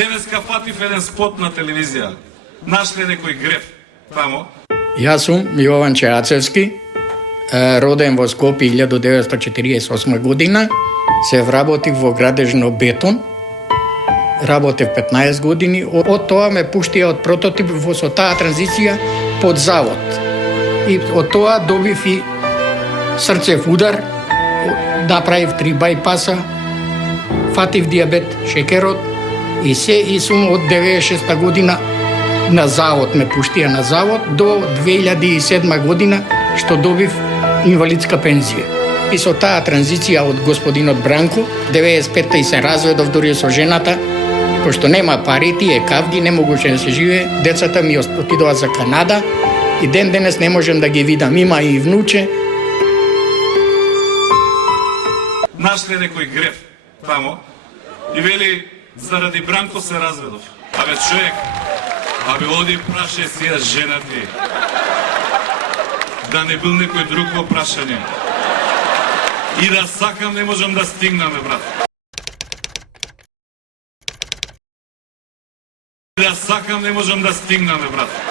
Денеска фатив еден спот на телевизија. Нашле некој греф тамо. Јас сум Јован Чеацевски, роден во Скопје 1948 година. Се вработив во градежно бетон. Работев 15 години. Од тоа ме пуштија од прототип со таа транзиција под завод. И од тоа добив и срцев удар, направив 3 бајпаса, фатив диабет, шекерот и сум од 96 година на завод, ме пуштија на завод до 2007 година што добив инвалидска пензија. И со таа транзиција од господинот Бранко, 95-та и се разведов дури со жената, пошто нема пари, тие кавги, не могуше да се живее, децата ми отидоа за Канада и ден денес не можем да ги видам, има и внуче. Нашле некој греф тамо и вели, заради Бранко се разведов. Абе, човек, оди праше си ја жена ти. Да не бил некој друг во прашање. И да сакам, не можам да стигнаме, брат. И да сакам, не можам да стигнаме, брат.